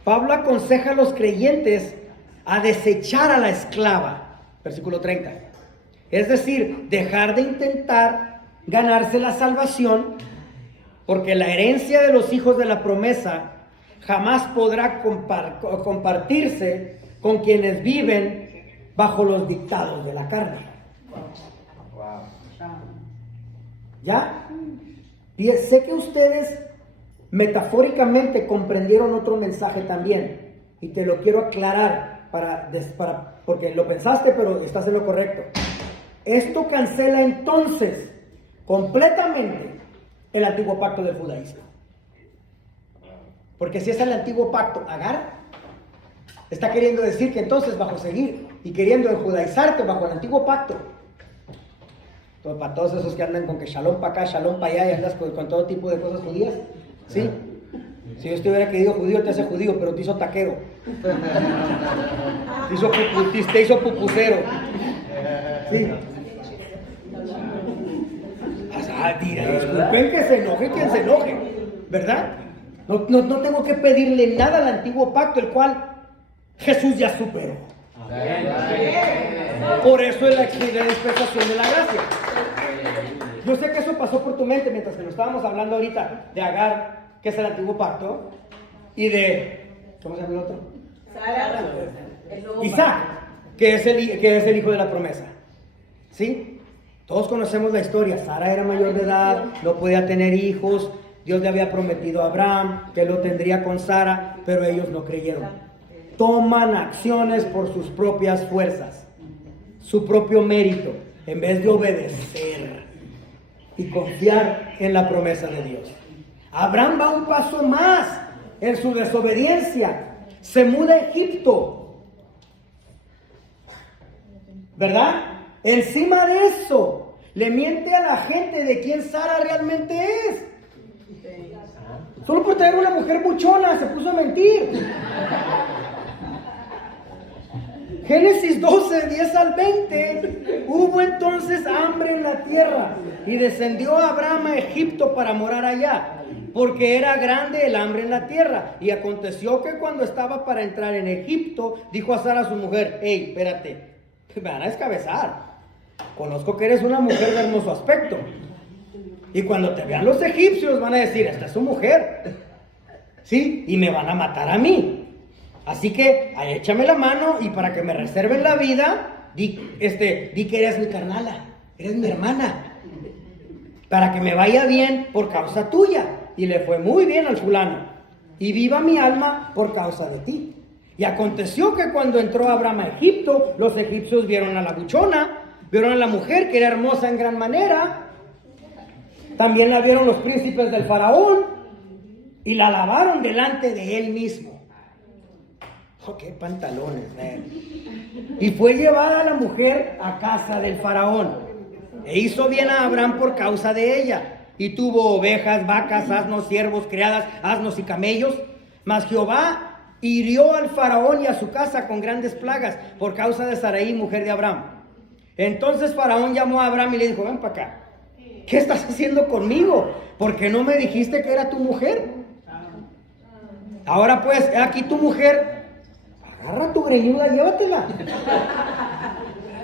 Pablo aconseja a los creyentes a desechar a la esclava, versículo 30. Es decir, dejar de intentar ganarse la salvación, porque la herencia de los hijos de la promesa jamás podrá compartirse con quienes viven bajo los dictados de la carne. Wow. ¿Ya? Y sé que ustedes metafóricamente comprendieron otro mensaje también, y te lo quiero aclarar porque lo pensaste, pero estás en lo correcto. Esto cancela entonces completamente el antiguo pacto del judaísmo. Porque si es el antiguo pacto, Agar está queriendo decir que entonces bajo seguir y queriendo judaizarte bajo el antiguo pacto. Entonces, para todos esos que andan con que shalom para acá, shalom para allá y andas con todo tipo de cosas judías, ¿sí? Si Dios te hubiera querido judío, te hace judío, pero te hizo taquero. Te hizo pupucero. ¿Sí? Disculpen que se enoje quien se enoje, ¿verdad? No tengo que pedirle nada al antiguo pacto, el cual Jesús ya superó. Por eso es la dispensación de la gracia. Yo sé que eso pasó por tu mente mientras que nos estábamos hablando ahorita de Agar, que es el antiguo pacto, y de, ¿cómo se llama el otro? Isaac, que es el hijo de la promesa. ¿Sí? Todos conocemos la historia. Sara era mayor de edad, no podía tener hijos. Dios le había prometido a Abraham que lo tendría con Sara, pero ellos no creyeron. Toman acciones por sus propias fuerzas, su propio mérito, en vez de obedecer y confiar en la promesa de Dios. Abraham va un paso más en su desobediencia. Se muda a Egipto, ¿verdad? Encima de eso, le miente a la gente de quién Sara realmente es. Solo por tener una mujer buchona se puso a mentir. Génesis 12, 10 al 20. Hubo entonces hambre en la tierra y descendió Abraham a Egipto para morar allá, porque era grande el hambre en la tierra. Y aconteció que cuando estaba para entrar en Egipto, dijo a Sara su mujer: hey, espérate, me van a descabezar. Conozco que eres una mujer de hermoso aspecto. Y cuando te vean los egipcios van a decir: esta es su mujer. ¿Sí? Y me van a matar a mí. Así que échame la mano y para que me reserven la vida, di que eres mi carnala, eres mi hermana. Para que me vaya bien por causa tuya. Y le fue muy bien al fulano. Y viva mi alma por causa de ti. Y aconteció que cuando entró Abraham a Egipto, los egipcios vieron a la buchona, vieron a la mujer que era hermosa en gran manera. También la vieron los príncipes del faraón y la alabaron delante de él mismo. Oh, qué pantalones, man. Y fue llevada la mujer a casa del faraón. E hizo bien a Abraham por causa de ella. Y tuvo ovejas, vacas, asnos, siervos, criadas, asnos y camellos. Mas Jehová hirió al faraón y a su casa con grandes plagas por causa de Sarai, mujer de Abraham. Entonces faraón llamó a Abraham y le dijo: ven para acá. ¿Qué estás haciendo conmigo? ¿Por qué no me dijiste que era tu mujer? Ahora pues, aquí tu mujer. Agarra tu greñuda, llévatela.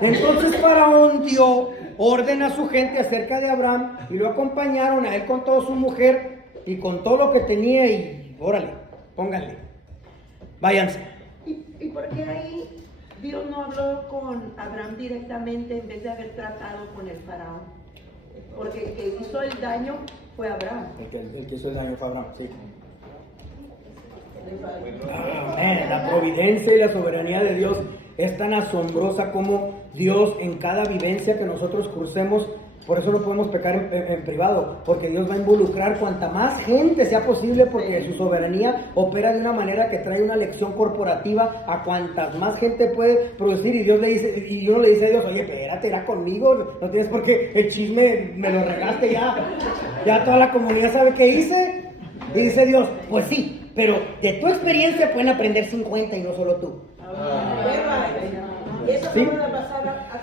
Entonces faraón dio orden a su gente acerca de Abraham y lo acompañaron a él con toda su mujer y con todo lo que tenía y órale, pónganle, váyanse. ¿Y por qué ahí Dios no habló con Abraham directamente en vez de haber tratado con el faraón? Porque el que hizo el daño fue Abraham. El que hizo el daño fue Abraham, sí. Amén. La providencia y la soberanía de Dios Es tan asombrosa como Dios en cada vivencia que nosotros crucemos. Por eso no podemos pecar en privado, porque Dios va a involucrar cuanta más gente sea posible, porque su soberanía opera de una manera que trae una lección corporativa a cuantas más gente puede producir. Y Dios le dice, y uno le dice a Dios, oye, espérate, era conmigo, no tienes por qué, el chisme me lo regaste ya toda la comunidad sabe qué hice. Y dice Dios, pues sí, pero de tu experiencia pueden aprender 50 y no solo tú. Eso ¿Sí? no va a pasar a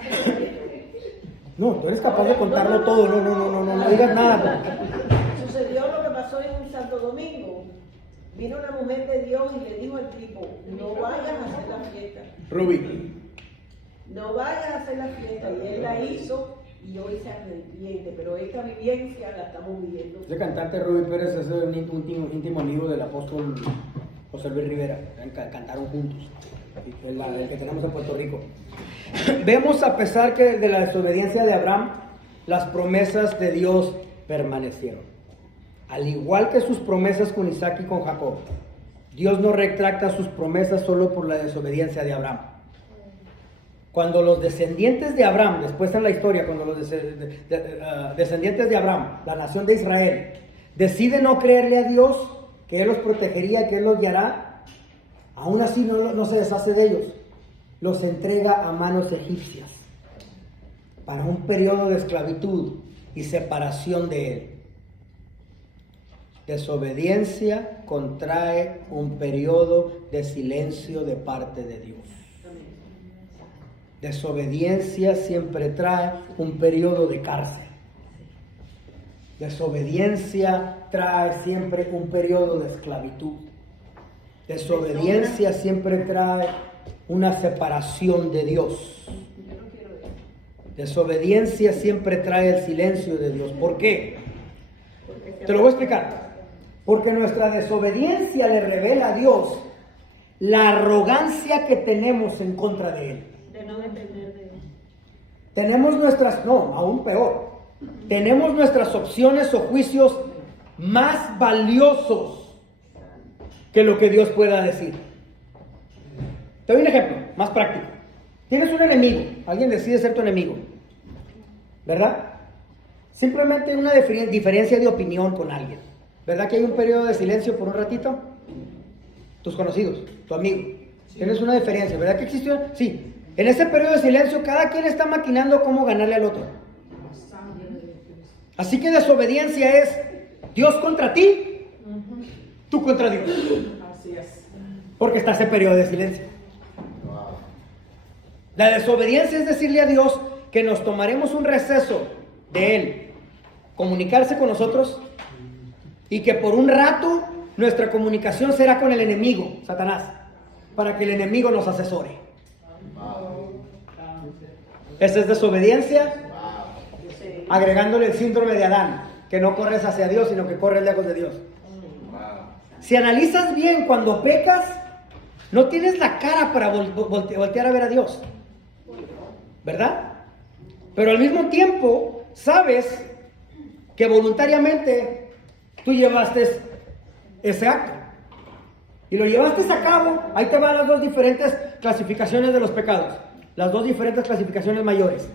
No, tú eres capaz de contarlo todo, no digas nada. Sucedió lo que pasó en un Santo Domingo. Vino una mujer de Dios y le dijo al tipo, no vayas a hacer la fiesta. Rubí. No vayas a hacer la fiesta. Y él la hizo y yo hice arrepiente. Pero esta vivencia la estamos viviendo. Ese cantante Rubí Pérez es un íntimo amigo del apóstol José Luis Rivera. Cantaron juntos. El que tenemos en Puerto Rico. Vemos, a pesar que de la desobediencia de Abraham, las promesas de Dios permanecieron. Al igual que sus promesas con Isaac y con Jacob, Dios no retracta sus promesas solo por la desobediencia de Abraham. Cuando los descendientes de Abraham, después en la historia, cuando los descendientes de Abraham, la nación de Israel, deciden no creerle a Dios, que Él los protegería, que Él los guiará, aún así no se deshace de ellos. Los entrega a manos egipcias para un periodo de esclavitud y separación de Él. Desobediencia contrae un periodo de silencio de parte de Dios. Desobediencia siempre trae un periodo de cárcel. Desobediencia trae siempre un periodo de esclavitud. Desobediencia siempre trae una separación de Dios. Desobediencia siempre trae el silencio de Dios. ¿Por qué? Te lo voy a explicar. Porque nuestra desobediencia le revela a Dios la arrogancia que tenemos en contra de Él. De no depender de Él. Tenemos aún peor. Tenemos nuestras opciones o juicios más valiosos que lo que Dios pueda decir. Te doy un ejemplo más práctico. Tienes un enemigo, alguien decide ser tu enemigo, ¿verdad? Simplemente una diferencia de opinión con alguien. ¿Verdad que hay un periodo de silencio por un ratito? Tus conocidos, tu amigo. Tienes una diferencia, ¿verdad que existe? Sí. En ese periodo de silencio, cada quien está maquinando cómo ganarle al otro. Así que desobediencia es Dios contra ti, tú contra Dios. Así es. Porque está ese periodo de silencio. La desobediencia es decirle a Dios que nos tomaremos un receso de Él, comunicarse con nosotros, y que por un rato nuestra comunicación será con el enemigo, Satanás, para que el enemigo nos asesore. Esa es desobediencia, agregándole el síndrome de Adán, que no corres hacia Dios, sino que corres lejos de Dios. Si analizas bien, cuando pecas, no tienes la cara para voltear a ver a Dios, ¿verdad? Pero al mismo tiempo, sabes que voluntariamente tú llevaste ese acto y lo llevaste a cabo. Ahí te van las dos diferentes clasificaciones de los pecados, las dos diferentes clasificaciones mayores.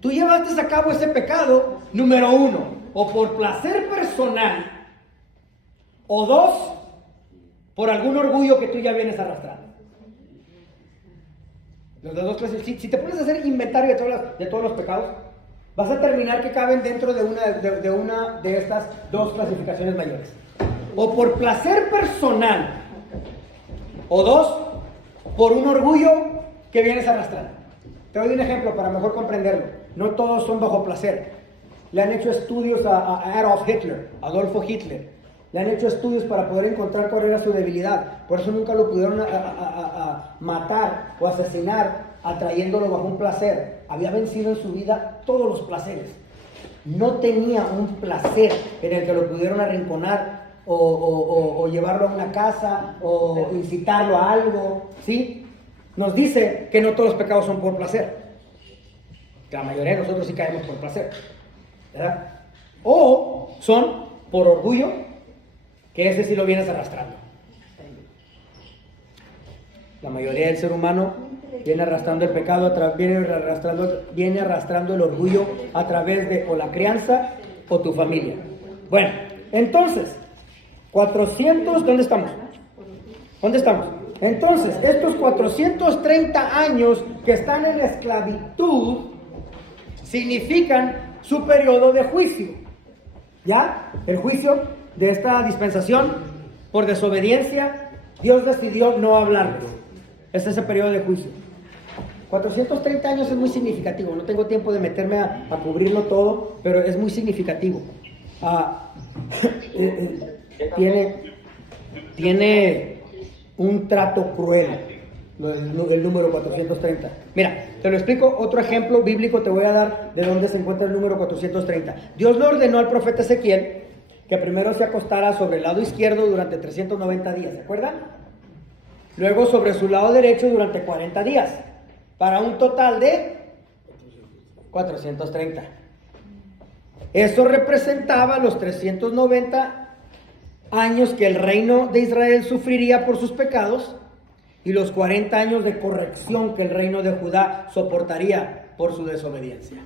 Tú llevaste a cabo ese pecado, número uno, o por placer personal, o dos, por algún orgullo que tú ya vienes arrastrando. Las dos clases. Si te pones a hacer inventario de todos los pecados, vas a terminar que caben dentro de una de estas dos clasificaciones mayores. O por placer personal, o dos, por un orgullo que vienes arrastrando. Te doy un ejemplo para mejor comprenderlo. No todos son bajo placer. Le han hecho estudios a Adolfo Hitler. Le han hecho estudios para poder encontrar cuál era su debilidad. Por eso nunca lo pudieron matar o asesinar atrayéndolo bajo un placer. Había vencido en su vida todos los placeres. No tenía un placer en el que lo pudieron arrinconar o llevarlo a una casa o incitarlo a algo, ¿sí? Nos dice que no todos los pecados son por placer. La mayoría de nosotros sí caemos por placer, ¿verdad? O son por orgullo, que ese sí lo vienes arrastrando. La mayoría del ser humano viene arrastrando el pecado, viene arrastrando el orgullo a través de o la crianza o tu familia. Bueno, entonces, 400, ¿dónde estamos? ¿Dónde estamos? Entonces, estos 430 años que están en la esclavitud significan su periodo de juicio. ¿Ya? El juicio de esta dispensación por desobediencia, Dios decidió no hablarles. Este es el periodo de juicio. 430 años es muy significativo. No tengo tiempo de meterme a cubrirlo todo, pero es muy significativo. Tiene un trato cruel el número 430. Mira, te lo explico. Otro ejemplo bíblico te voy a dar de dónde se encuentra el número 430. Dios le ordenó al profeta Ezequiel que primero se acostara sobre el lado izquierdo durante 390 días, ¿se acuerdan? Luego sobre su lado derecho durante 40 días, para un total de 430. Eso representaba los 390 años que el reino de Israel sufriría por sus pecados y los 40 años de corrección que el reino de Judá soportaría por su desobediencia.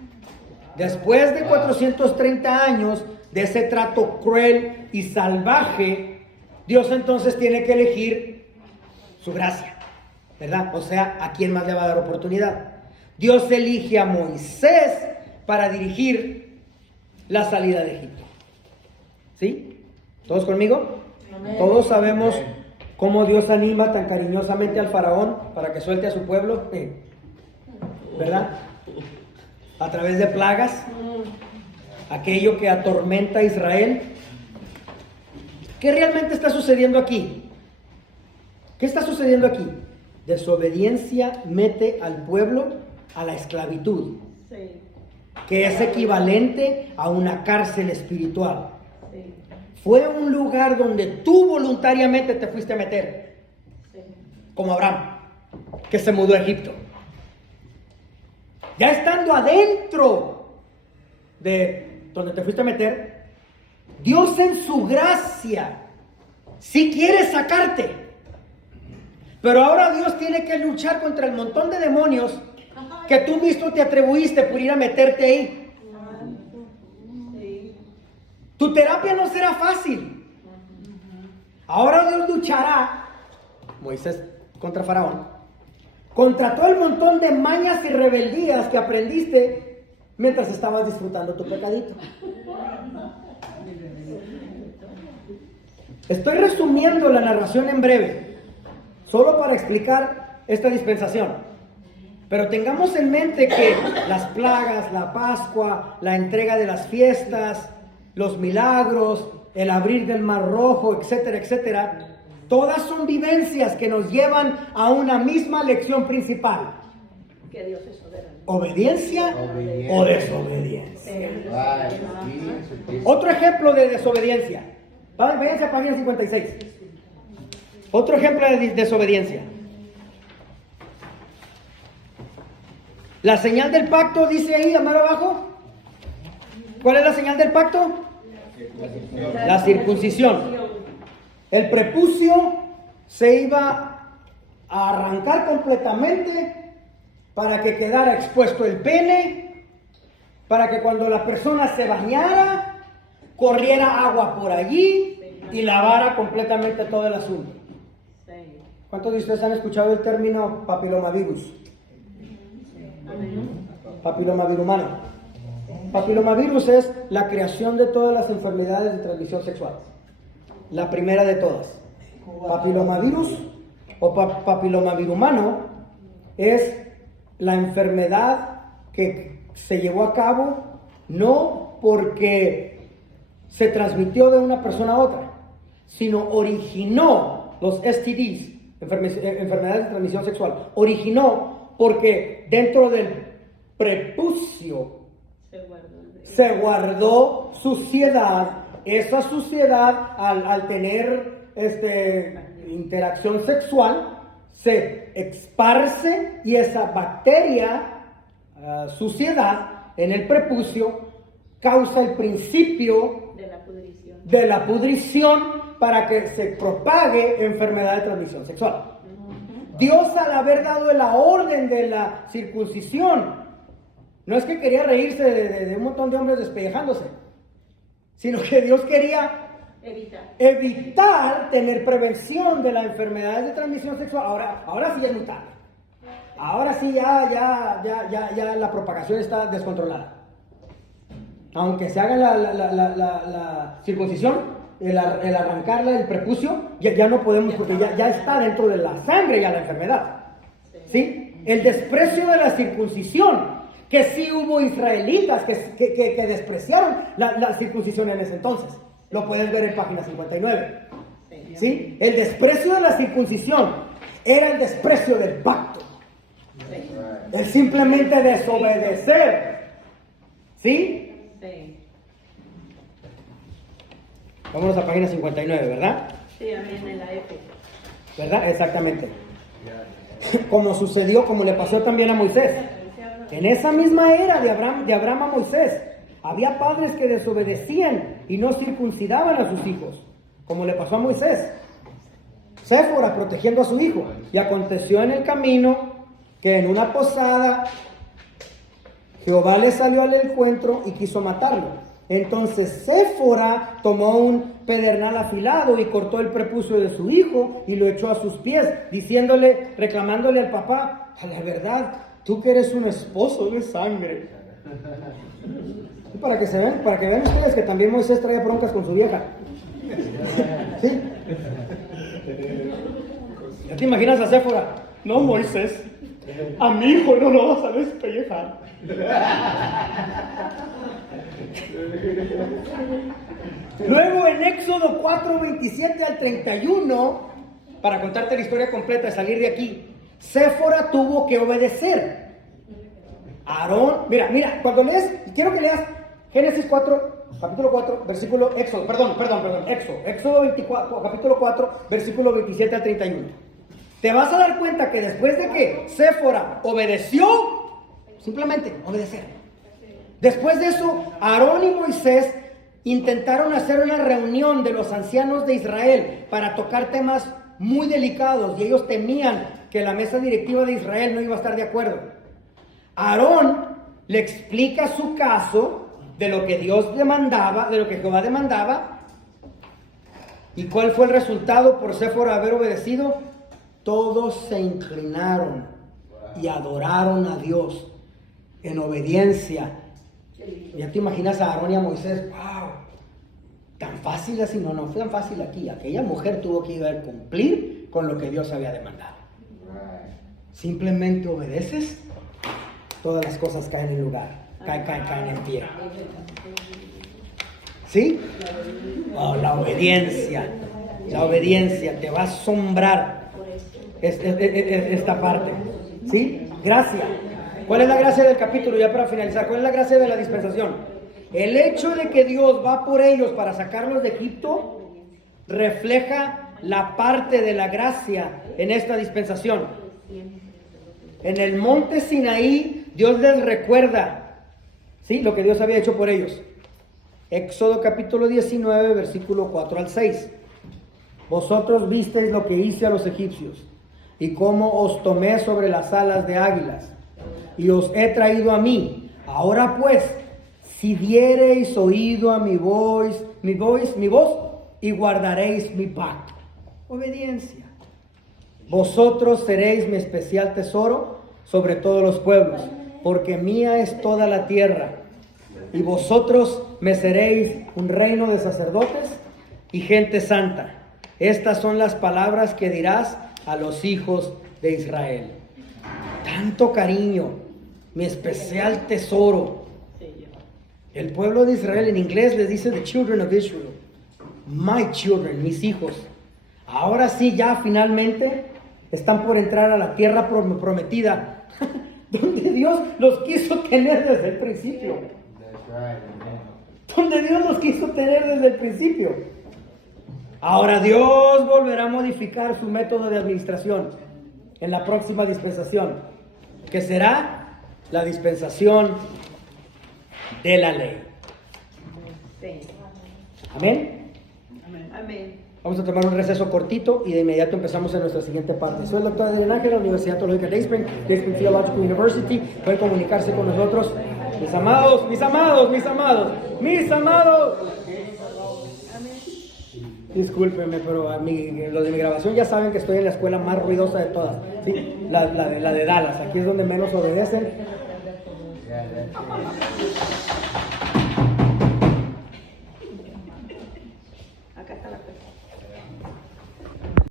Después de 430 años de ese trato cruel y salvaje, Dios entonces tiene que elegir su gracia, ¿verdad? O sea, ¿a quién más le va a dar oportunidad? Dios elige a Moisés para dirigir la salida de Egipto. ¿Sí? ¿Todos conmigo? Amén. Todos sabemos cómo Dios anima tan cariñosamente al faraón para que suelte a su pueblo, ¿verdad? A través de plagas, aquello que atormenta a Israel. ¿Qué realmente está sucediendo aquí? ¿Qué está sucediendo aquí? Desobediencia mete al pueblo a la esclavitud, sí, que es equivalente a una cárcel espiritual. Sí. Fue un lugar donde tú voluntariamente te fuiste a meter, sí, como Abraham, que se mudó a Egipto. Ya estando adentro de donde te fuiste a meter, Dios en su gracia sí quiere sacarte. Pero ahora Dios tiene que luchar contra el montón de demonios que tú mismo te atribuiste por ir a meterte ahí. Tu terapia no será fácil. Ahora Dios luchará, Moisés contra Faraón, contra todo el montón de mañas y rebeldías que aprendiste mientras estabas disfrutando tu pecadito. Estoy resumiendo la narración en breve, solo para explicar esta dispensación. Pero tengamos en mente que las plagas, la Pascua, la entrega de las fiestas, los milagros, el abrir del Mar Rojo, etcétera, etcétera, todas son vivencias que nos llevan a una misma lección principal. Que Dios es soberano. ¿Obediencia o desobediencia? Otro ejemplo de desobediencia. Váyanse a página 56. Otro ejemplo de desobediencia. La señal del pacto dice ahí, a mano abajo. ¿Cuál es la señal del pacto? La circuncisión. El prepucio se iba a arrancar completamente para que quedara expuesto el pene, para que cuando la persona se bañara, corriera agua por allí y lavara completamente todo el asunto. ¿Cuántos de ustedes han escuchado el término papilomavirus? Papilomavirus humano. Papilomavirus es la creación de todas las enfermedades de transmisión sexual. La primera de todas. Papilomavirus o papilomavirus humano es la enfermedad que se llevó a cabo no porque se transmitió de una persona a otra, sino originó los STDs, enfermedades de transmisión sexual, originó porque dentro del prepucio se guardó suciedad. Esa suciedad al tener interacción sexual se esparce y esa bacteria, suciedad en el prepucio causa el principio de la pudrición para que se propague enfermedad de transmisión sexual. Dios, al haber dado la orden de la circuncisión, no es que quería reírse de un montón de hombres despellejándose, sino que Dios quería evitar tener prevención de las enfermedades de transmisión sexual. Ahora sí ya es muy tarde. Ahora sí ya la propagación está descontrolada. Aunque se haga la circuncisión, el arrancarla del prepucio, ya no podemos, porque ya está dentro de la sangre ya la enfermedad. ¿Sí? El desprecio de la circuncisión, que sí hubo israelitas que despreciaron la circuncisión en ese entonces. Lo puedes ver en página 59. ¿Sí? El desprecio de la circuncisión era el desprecio del pacto. Es simplemente desobedecer. ¿Sí? Sí. Vámonos a página 59, ¿verdad? Sí, a mí en la F. ¿Verdad? Exactamente. Como sucedió, como le pasó también a Moisés. En esa misma era de Abraham a Moisés, había padres que desobedecían y no circuncidaban a sus hijos, como le pasó a Moisés. Séfora protegiendo a su hijo. Y aconteció en el camino que en una posada Jehová le salió al encuentro y quiso matarlo. Entonces Séfora tomó un pedernal afilado y cortó el prepucio de su hijo y lo echó a sus pies, diciéndole, reclamándole al papá: a la verdad, tú que eres un esposo de sangre. Y para que vean ustedes que también Moisés traía broncas con su vieja. ¿Sí? ¿Ya te imaginas a Séfora? No, Moisés, a mi hijo no lo vas a despellejar. Luego en Éxodo 4, 27 al 31, para contarte la historia completa y salir de aquí, Séfora tuvo que obedecer. Aarón, mira, cuando lees, quiero que leas Génesis 4, capítulo 4, versículo, Éxodo 24, capítulo 4, versículo 27 al 31. Te vas a dar cuenta que después de que Séfora obedeció, simplemente obedecer. Después de eso, Aarón y Moisés intentaron hacer una reunión de los ancianos de Israel para tocar temas muy delicados y ellos temían que la mesa directiva de Israel no iba a estar de acuerdo. Aarón le explica su caso de lo que Dios demandaba, de lo que Jehová demandaba. ¿Y cuál fue el resultado por Séfora haber obedecido? Todos se inclinaron y adoraron a Dios en obediencia. Ya te imaginas a Aarón y a Moisés, wow, tan fácil así. No fue tan fácil aquí. Aquella mujer tuvo que ir a cumplir con lo que Dios había demandado. Simplemente obedeces, todas las cosas caen en lugar, caen en pie. ¿Sí? Oh, la obediencia te va a asombrar esta parte. ¿Sí? Gracia. ¿Cuál es la gracia del capítulo? Ya para finalizar, ¿cuál es la gracia de la dispensación? El hecho de que Dios va por ellos para sacarlos de Egipto refleja la parte de la gracia en esta dispensación. En el monte Sinaí, Dios les recuerda, ¿sí?, lo que Dios había hecho por ellos. Éxodo capítulo 19, versículo 4 al 6. Vosotros visteis lo que hice a los egipcios, y cómo os tomé sobre las alas de águilas, y os he traído a mí. Ahora pues, si diereis oído a mi voz, y guardaréis mi pacto. Obediencia. Vosotros seréis mi especial tesoro sobre todos los pueblos, porque mía es toda la tierra. Y vosotros me seréis un reino de sacerdotes y gente santa. Estas son las palabras que dirás a los hijos de Israel. Tanto cariño, mi especial tesoro. El pueblo de Israel en inglés les dice the children of Israel. My children, mis hijos. Ahora sí, ya finalmente están por entrar a la tierra prometida, donde Dios los quiso tener desde el principio. Donde Dios los quiso tener desde el principio. Ahora Dios volverá a modificar su método de administración en la próxima dispensación, que será la dispensación de la ley. Sí. ¿Amén? Amén. Ok. Vamos a tomar un receso cortito y de inmediato empezamos en nuestra siguiente parte. Soy el doctor Adrián Ángel de la Universidad Teológica de Dayspring Theological University. Pueden comunicarse con nosotros. Mis amados, mis amados, mis amados, mis amados. Discúlpenme, pero los de mi grabación ya saben que estoy en la escuela más ruidosa de todas, ¿sí? La de Dallas. Aquí es donde menos obedecen.